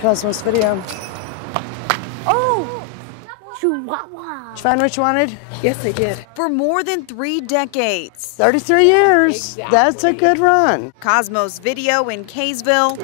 Cosmos Video. Oh! Chihuahua. Did you find what you wanted? Yes, I did. For more than 3 decades, 33 years. Exactly. That's a good run. Cosmos Video in Kaysville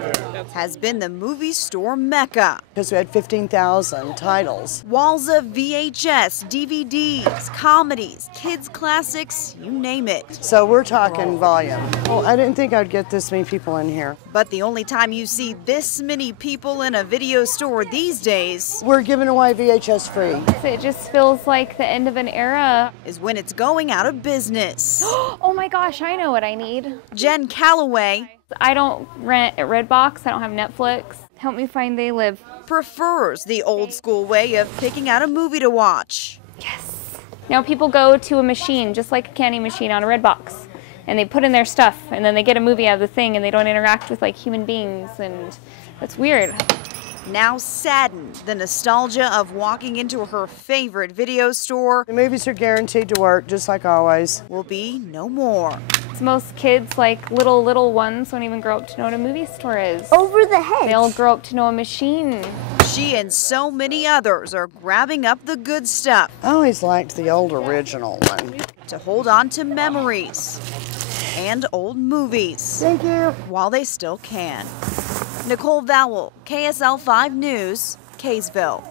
has been the movie store mecca. Because we had 15,000 titles. Walls of VHS, DVDs, comedies, kids classics, you name it. So we're talking volume. Well, I didn't think I'd get this many people in here. But the only time you see this many people in a video store these days We're giving away VHS free. It just feels like the end of an era. is when it's going out of business. Oh my gosh, I know what I need. Jen Calloway I don't rent at Redbox. I don't have Netflix. Help me find They Live. prefers the old school way of picking out a movie to watch. Yes. Now people go to a machine, just like a candy machine on a Redbox, and they put in their stuff, and then they get a movie out of the thing, and they don't interact with like human beings, and that's weird. Now saddened, the nostalgia of walking into her favorite video store The movies are guaranteed to work, just like always. will be no more. Most kids, like little ones, don't even grow up to know what a movie store is. Over the head. They all grow up to know a machine. She and so many others are grabbing up the good stuff I always liked the old original one. to hold on to memories and old movies Thank you. while they still can. Nicole Vowell, KSL 5 News, Kaysville.